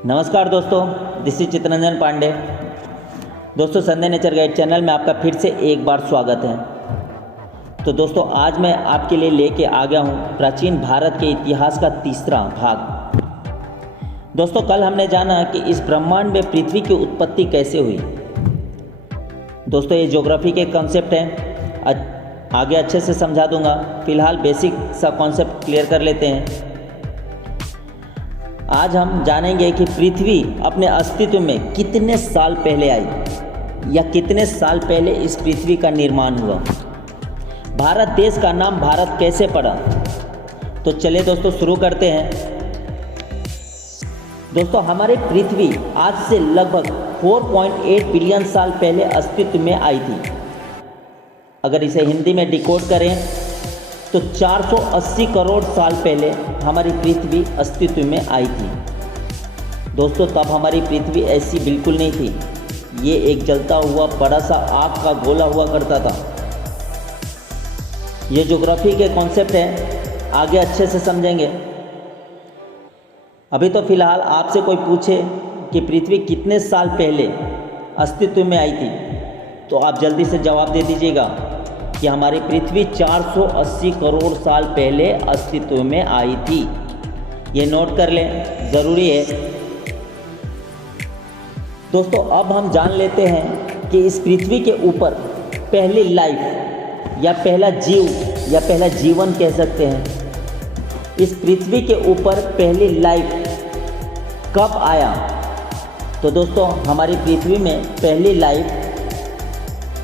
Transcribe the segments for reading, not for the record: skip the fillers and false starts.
नमस्कार दोस्तों, this is Chitranjan Pandey. दोस्तों, संडे नेचर गाइड चैनल में आपका फिर से एक बार स्वागत है। तो दोस्तों, आज मैं आपके लिए लेके आ गया हूँ प्राचीन भारत के इतिहास का तीसरा भाग। दोस्तों, कल हमने जाना कि इस ब्रह्मांड में पृथ्वी की उत्पत्ति कैसे हुई। दोस्तों, ये ज्योग्राफी के कॉन्सेप्ट हैं, आगे अच्छे से समझा दूंगा। फिलहाल बेसिक सा कॉन्सेप्ट क्लियर कर लेते हैं। आज हम जानेंगे कि पृथ्वी अपने अस्तित्व में कितने साल पहले आई या कितने साल पहले इस पृथ्वी का निर्माण हुआ। भारत देश का नाम भारत कैसे पड़ा। तो चलिए दोस्तों शुरू करते हैं। दोस्तों, हमारी पृथ्वी आज से लगभग 4.8 बिलियन साल पहले अस्तित्व में आई थी। अगर इसे हिंदी में डिकोड करें तो 480 करोड़ साल पहले हमारी पृथ्वी अस्तित्व में आई थी। दोस्तों, तब हमारी पृथ्वी ऐसी बिल्कुल नहीं थी। ये एक जलता हुआ बड़ा सा आग का गोला हुआ करता था। ये ज्योग्राफी के कॉन्सेप्ट हैं, आगे अच्छे से समझेंगे। अभी तो फिलहाल आपसे कोई पूछे कि पृथ्वी कितने साल पहले अस्तित्व में आई थी, तो आप जल्दी से जवाब दे दीजिएगा कि हमारी पृथ्वी 480 करोड़ साल पहले अस्तित्व में आई थी। ये नोट कर लें, ज़रूरी है। दोस्तों, अब हम जान लेते हैं कि इस पृथ्वी के ऊपर पहली लाइफ या पहला जीव या पहला जीवन कह सकते हैं, इस पृथ्वी के ऊपर पहली लाइफ कब आया। तो दोस्तों, हमारी पृथ्वी में पहली लाइफ,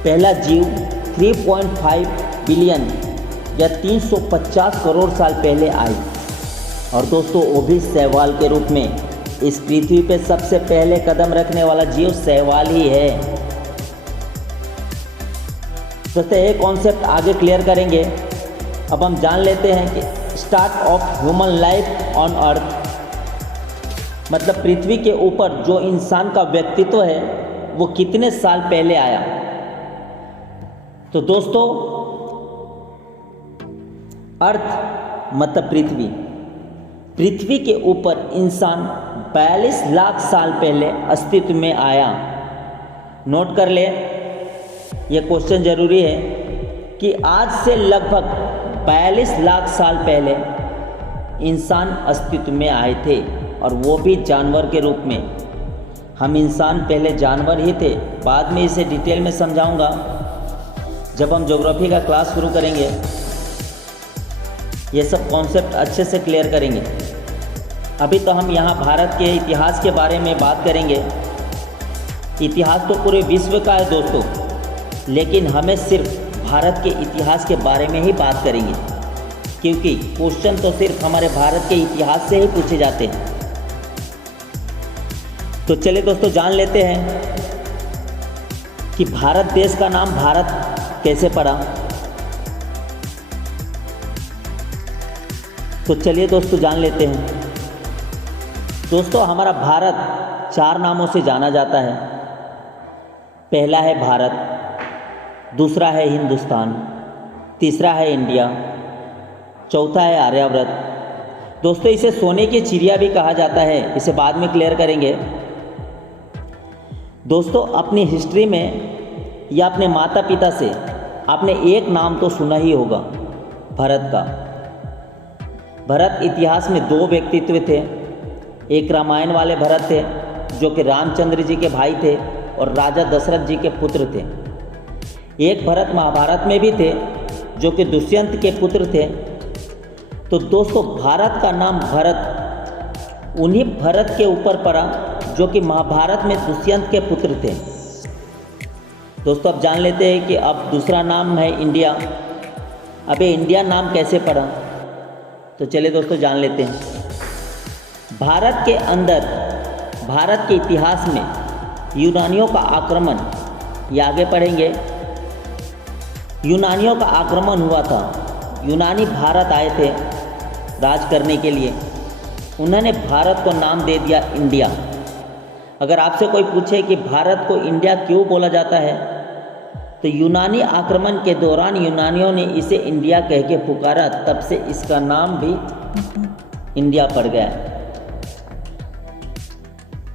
पहला जीव 3.5 बिलियन या 350 करोड़ साल पहले आई। और दोस्तों, वो भी शैवाल के रूप में। इस पृथ्वी पे सबसे पहले कदम रखने वाला जीव शैवाल ही है। दोस्तों, ये कॉन्सेप्ट आगे क्लियर करेंगे। अब हम जान लेते हैं कि start of human life on earth, मतलब पृथ्वी के ऊपर जो इंसान का व्यक्तित्व है वो कितने साल पहले आया। तो दोस्तों, अर्थ मतलब पृथ्वी, पृथ्वी के ऊपर इंसान 42 लाख साल पहले अस्तित्व में आया। नोट कर ले, ये क्वेश्चन जरूरी है कि आज से लगभग 42 लाख साल पहले इंसान अस्तित्व में आए थे, और वो भी जानवर के रूप में। हम इंसान पहले जानवर ही थे, बाद में इसे डिटेल में समझाऊंगा जब हम ज्योग्राफी का क्लास शुरू करेंगे। ये सब कॉन्सेप्ट अच्छे से क्लियर करेंगे। अभी तो हम यहाँ भारत के इतिहास के बारे में बात करेंगे। इतिहास तो पूरे विश्व का है दोस्तों, लेकिन हमें सिर्फ भारत के इतिहास के बारे में ही बात करेंगे, क्योंकि क्वेश्चन तो सिर्फ हमारे भारत के इतिहास से ही पूछे जाते हैं। तो चलिए दोस्तों, जान लेते हैं कि भारत देश का नाम भारत कैसे पड़ा। तो चलिए दोस्तों, जान लेते हैं। दोस्तों, हमारा भारत 4 नामों से जाना जाता है। पहला है भारत, दूसरा है हिंदुस्तान, तीसरा है इंडिया, चौथा है आर्यावर्त। दोस्तों, इसे सोने की चिड़िया भी कहा जाता है, इसे बाद में क्लियर करेंगे। दोस्तों, अपनी हिस्ट्री में या अपने माता पिता से आपने एक नाम तो सुना ही होगा, भरत का। भरत इतिहास में 2 व्यक्तित्व थे। एक रामायण वाले भरत थे, जो कि रामचंद्र जी के भाई थे और राजा दशरथ जी के पुत्र थे। एक भरत महाभारत में भी थे, जो कि दुष्यंत के पुत्र थे। तो दोस्तों, भारत का नाम भरत उन्हीं भरत के ऊपर पड़ा, जो कि महाभारत में दुष्यंत के पुत्र थे। दोस्तों, अब जान लेते हैं कि अब दूसरा नाम है इंडिया। अब ये इंडिया नाम कैसे पड़ा। तो चलिए दोस्तों, जान लेते हैं। भारत के अंदर, भारत के इतिहास में यूनानियों का आक्रमण, ये आगे पढ़ेंगे। यूनानियों का आक्रमण हुआ था। यूनानी भारत आए थे राज करने के लिए। उन्होंने भारत को नाम दे दिया इंडिया। अगर आपसे कोई पूछे कि भारत को इंडिया क्यों बोला जाता है, तो यूनानी आक्रमण के दौरान यूनानियों ने इसे इंडिया कह के पुकारा, तब से इसका नाम भी इंडिया पड़ गया।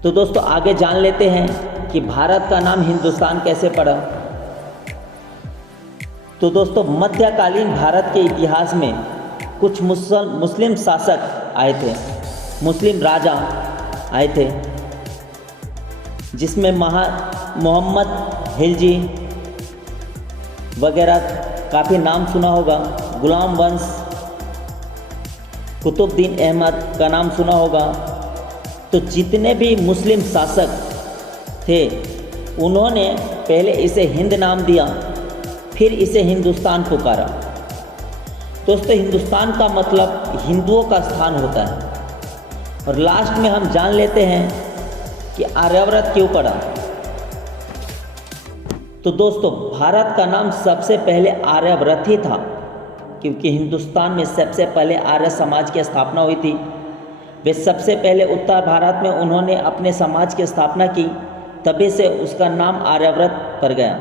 तो दोस्तों आगे जान लेते हैं कि भारत का नाम हिंदुस्तान कैसे पड़ा। तो दोस्तों मध्यकालीन भारत के इतिहास में कुछ मुस्लिम शासक आए थे, मुस्लिम राजा आए थे, जिसमें मोहम्मद खिलजी वगैरह काफ़ी नाम सुना होगा, गुलाम वंश, कुतुबुद्दीन अहमद का नाम सुना होगा। तो जितने भी मुस्लिम शासक थे उन्होंने पहले इसे हिंद नाम दिया, फिर इसे हिंदुस्तान पुकारा। दोस्तों हिंदुस्तान का मतलब हिंदुओं का स्थान होता है। और लास्ट में हम जान लेते हैं कि आर्यव्रत क्यों पड़ा। तो दोस्तों भारत का नाम सबसे पहले आर्यव्रत ही था, क्योंकि हिंदुस्तान में सबसे पहले आर्य समाज की स्थापना हुई थी। वे सबसे पहले उत्तर भारत में उन्होंने अपने समाज की स्थापना की, तभी से उसका नाम आर्यव्रत पड़ गया।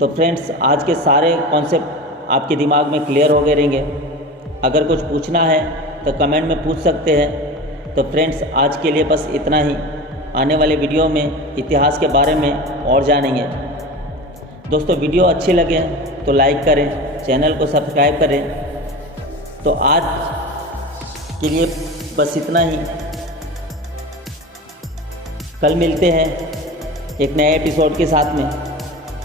तो फ्रेंड्स आज के सारे कॉन्सेप्ट आपके दिमाग में क्लियर हो गए रहेंगे। अगर कुछ पूछना है तो कमेंट में पूछ सकते हैं। तो फ्रेंड्स आज के लिए बस इतना ही। आने वाले वीडियो में इतिहास के बारे में और जानेंगे। दोस्तों वीडियो अच्छे लगे तो लाइक करें, चैनल को सब्सक्राइब करें। तो आज के लिए बस इतना ही। कल मिलते हैं एक नए एपिसोड के साथ में।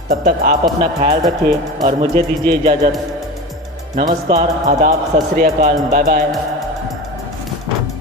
तब तक आप अपना ख्याल रखिए और मुझे दीजिए इजाज़त। नमस्कार, आदाब, सत श्री अकाल, बाय बाय।